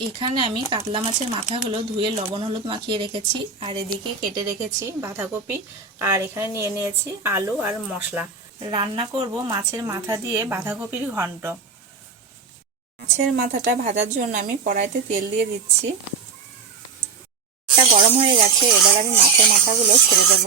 এখানে আমি কাতলা মাছের মাথাগুলো ধুয়ে লবণ হলুদ মাখিয়ে রেখেছি, আর এদিকে কেটে রেখেছি বাঁধাকপি, আর এখানে নিয়ে নিয়েছি আলু আর মশলা। রান্না করব মাছের মাথা দিয়ে বাঁধাকপির ঘন্ট। মাছের মাথাটা ভাজার জন্য আমি কড়াইতে তেল দিয়ে দিচ্ছি। এটা গরম হয়ে গেছে, এবার আমি মাছের মাথাগুলো ছেড়ে দেব।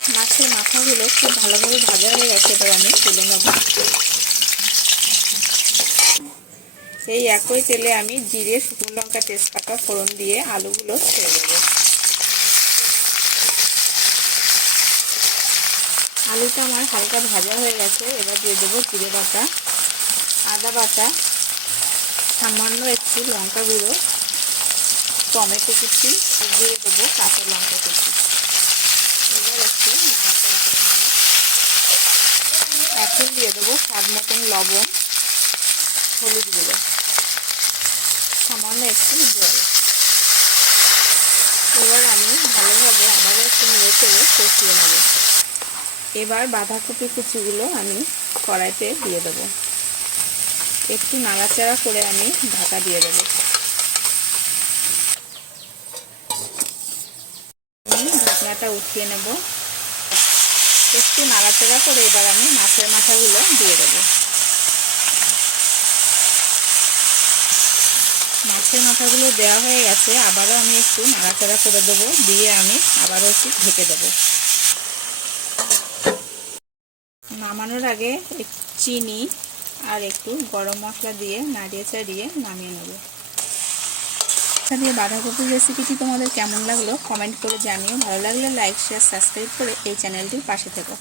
মাছের মাথাগুলো খুব ভালোভাবে ভাজা হয়ে গেছে, এবার আমি তুলে নেব। এই একই তেলে আমি জিরে, শুকনো লঙ্কা, তেজপাতা ফোড়ন দিয়ে আলুগুলো ছেড়ে দেব। আলুটা আমার হালকা ভাজা হয়ে গেছে, এবার দিয়ে দেবো জিরে বাটা, আদা বাটা, সামান্য একটু লঙ্কা গুঁড়ো, টমেটো কুচি, দিয়ে দেবো কাঁচা লঙ্কা কুচি। এবার একটু নাড়াচাড়া করে নেব। এখন দিয়ে দেবো স্বাদ মতন লবণ, হলুদ গুঁড়ো, সামান্য একটু জল। এবার আমি ভালোভাবে আবারও একটু নেড়ে চেড়ে কষিয়ে নেব। এবার বাঁধাকপি কুচিগুলো আমি কড়াইতে দিয়ে দেবো। একটু নাড়াচাড়া করে আমি ঢাকা দিয়ে দেবো। আমি ঢাকনাটা উঠিয়ে নেব। একটু নাড়াচাড়া করে এবার আমি মাছের মাথাগুলো দিয়ে দেবো। মাছের মাথাগুলো দেওয়া হয়ে গেছে, আবারও আমি একটু নাড়াচাড়া করে দেবো, দিয়ে আমি আবারও একটু ঢেকে দেবো। নামানোর আগে চিনি আর একটু গরম মশলা দিয়ে নাড়িয়ে চাড়িয়ে নামিয়ে নেব। দিয়ে বাঁধাকপির রেসিপিটি তোমাদের কেমন লাগলো কমেন্ট করে জানিও। ভালো লাগলে লাইক, শেয়ার, সাবস্ক্রাইব করে এই চ্যানেলটির পাশে থেকো।